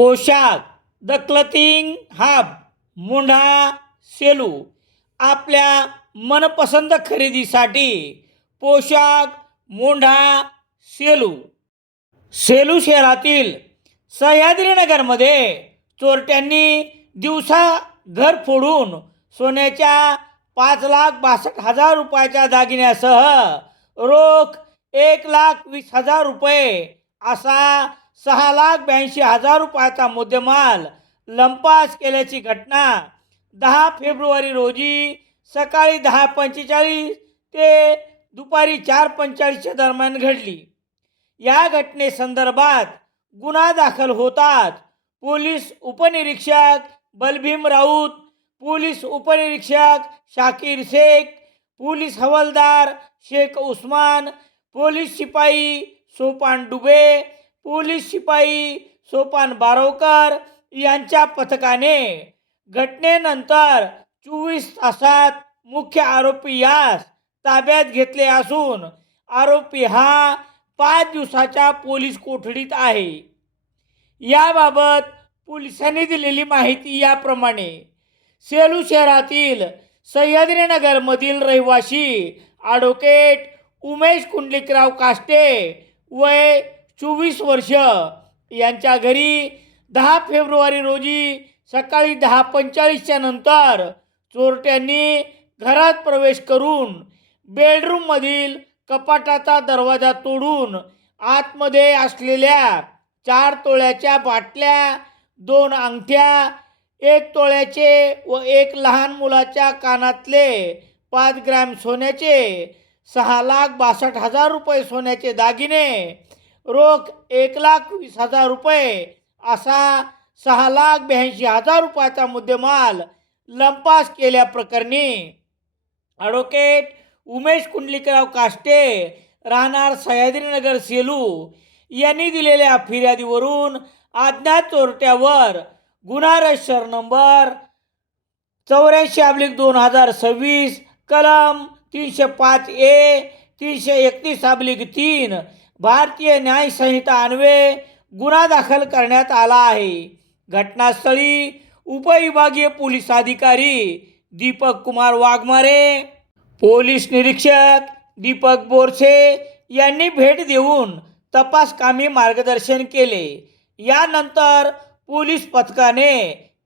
पोशाख the clothing hub Mundha Selu. आपल्या मनपसंत खरेदीसाठी पोशाख मोंढा सेलू. सेलू शहरातील सह्याद्रीनगरमध्ये चोरट्यांनी दिवसा घर फोडून सोन्याच्या पाच लाख बासष्ट हजार रुपयाच्या दागिन्यासह रोख एक लाख वीस हजार रुपये असा सहा लाख ब्याऐंशी हजार रुपयाचा मुद्देमाल लंपास केल्याची घटना दहा फेब्रुवारी रोजी सकाळी दहा पंचेचाळीस ते दुपारी चार पंचेचाळीसच्या दरम्यान घडली. या घटनेसंदर्भात गुन्हा दाखल होतात पोलीस उपनिरीक्षक बलभीम राऊत पोलीस उपनिरीक्षक शाकीर शेख पोलीस हवालदार शेख उस्मान पोलीस शिपाई सोपान डुबे पोलीस शिपाई सोपान बारोकर यांच्या पथकाने घटनेनंतर चोवीस तासात मुख्य आरोपी यास ताब्यात घेतले असून आरोपी हा पाच दिवसाच्या पोलीस कोठडीत आहे. याबाबत पोलिसांनी दिलेली माहिती याप्रमाणे सेलू शहरातील सह्याद्रीनगरमधील रहिवासी ॲडव्होकेट उमेश कुंडलिकराव काष्टे वय चोवीस वर्ष यांच्या घरी दहा फेब्रुवारी रोजी सकाळी दहा पंचेचाळीसच्या नंतर चोरट्यांनी घरात प्रवेश करून बेडरूममधील कपाटाचा दरवाजा तोडून आतमध्ये असलेल्या चार तोळ्याच्या बाटल्या दोन अंगठ्या एक तोळ्याचे व एक लहान मुलाच्या कानातले पाच ग्रॅम सोन्याचे सहा लाख बासष्ट हजार रुपये सोन्याचे दागिने रोख एक लाख वीस हजार रुपये असा सहा लाख ब्याऐंशी हजार रुपयाचा मुद्देमाल लंपास केल्याप्रकरणी ॲडव्होकेट उमेश कुंडलिकराव काष्टे राहणार सह्याद्रीनगर सेलू यांनी दिलेल्या फिर्यादीवरून अज्ञात चोरट्यावर गुन्हा रजिस्टर नंबर चौऱ्याऐंशी अब्लिक दोन हजार सव्वीस कलम तीनशे पाच ए तीनशे एकतीस अब्लिक तीन भारतीय न्याय संहिता अन्वये गुन्हा दाखल करण्यात आला आहे. घटनास्थळी उपविभागीय पोलीस अधिकारी दीपक कुमार वाघमारे पोलीस निरीक्षक दीपक बोरसे यांनी भेट देऊन तपास कामी मार्गदर्शन केले. यानंतर पोलीस पथकाने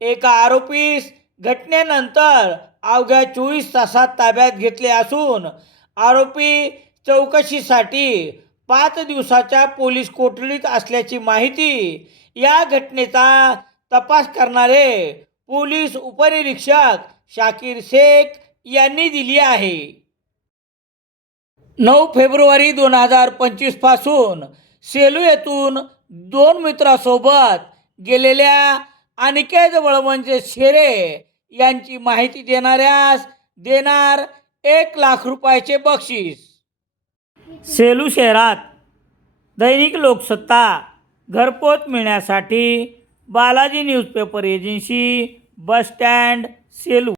एका आरोपीस घटनेनंतर अवघ्या चोवीस तासात ताब्यात घेतले असून आरोपी चौकशीसाठी पाच दिवसाच्या पोलीस कोठडीत असल्याची माहिती या घटनेचा तपास करणारे पोलीस उपनिरीक्षक शाकीर शेख यांनी दिली आहे. नऊ फेब्रुवारी दोन हजार पंचवीसपासून सेलू येथून दोन मित्रासोबत गेलेल्या अनिकेत वळवंचे शेरे यांची माहिती देणाऱ्यास देणार एक लाख रुपयाचे बक्षीस. सेलू शहरात दैनिक लोकसत्ता घरपोच मिळण्यासाठी Balaji newspaper agency bus stand Selu.